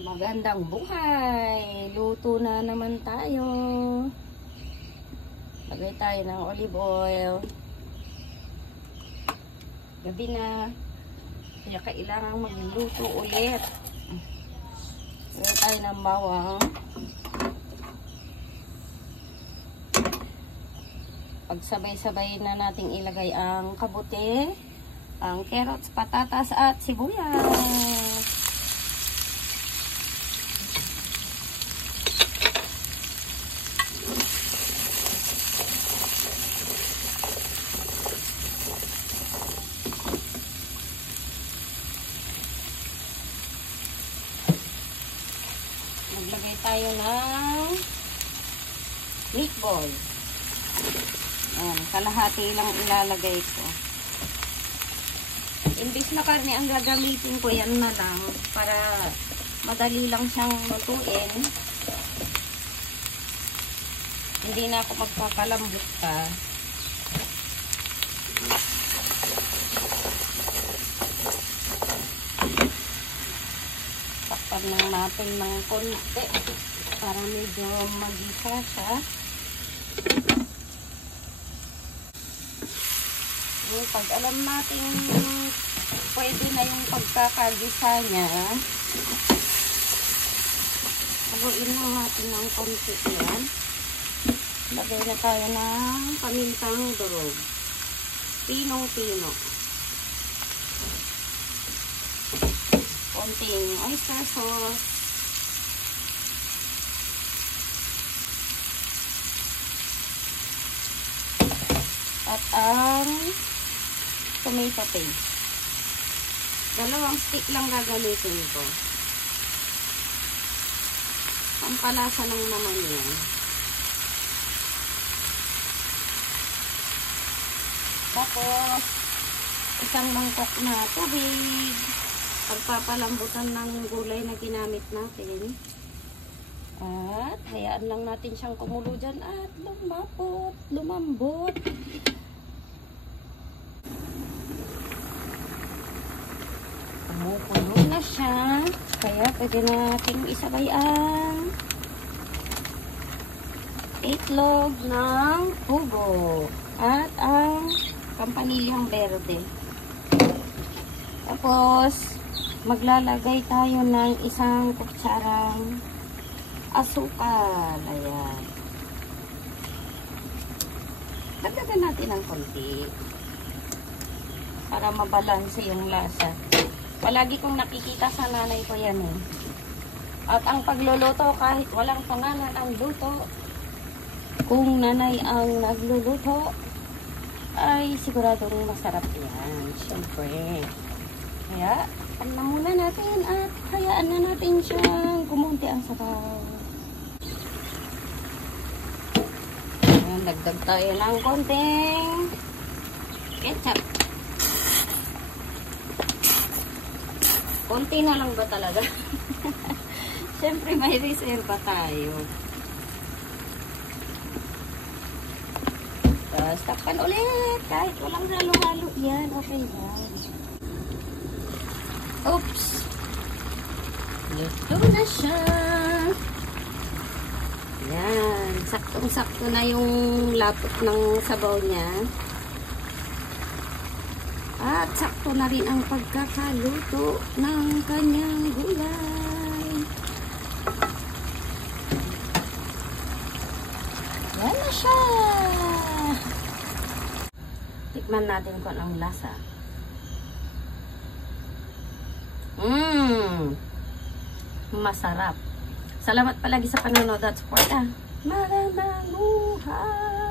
Magandang buhay! Luto na naman tayo. Lagay tayo ng olive oil. Gabi na. Kaya kailangan magluto ulit. Lagay tayo ng bawang. Pagsabay-sabay na nating ilagay ang kabote, ang carrots, patatas at sibuyas. Maglagay tayo ng meatball. Ayan, kalahati lang ilalagay ko. Imbis na karne ang gagamitin ko, yan na lang para madali lang siyang lutuin. Hindi na ako magpapalambot pa. Takpan lang natin ng konti para medyo magisa siya. Pag alam natin pwede na yung pagkakagisa niya, haluin lang natin ng konti yan. Lagay na tayo ng pamintang durog. Pinong-pino. Konting oyster sauce. At ang tomato paste. 2 stick lang gagamitin ko. Pampalasa lang naman yan. Tapos, isang mangkok na tubig. Pagpapalambutan ng gulay na ginamit natin. At hayaan lang natin siyang kumulo dyan at lumambot. Kumukulo na siya. Kaya pwede natin isabay ang itlog ng pugo at ang kampanilyang berde. Tapos, maglalagay tayo ng 1 kutsarang asukal. Ayan. Dagdagan natin ng konti para mabalanse yung lasa. Palagi kong nakikita sa nanay ko yan eh. At ang pagluluto, kahit walang pangalan ang luto, kung nanay ang nagluluto, ay siguradong masarap yan. Siyempre. Kaya, na muna natin at hayaan na natin siyang kumunti ang sabaw. Ayan, dagdag tayo ng konting ketchup. Konti na lang ba talaga? Siyempre may reserva tayo. Tapos takpan ulit. Kahit walang halo-halo yan. Okay yan. Oops! Luto na siya. Yan. Saktong-sakto na yung lapot ng sabaw niya. At sakto na rin ang pagkakaluto ng kanyang gulay. Yan na siya. Tikman natin kung anong lasa. Masarap. Salamat palagi sa panonood at support. Magandang buhay!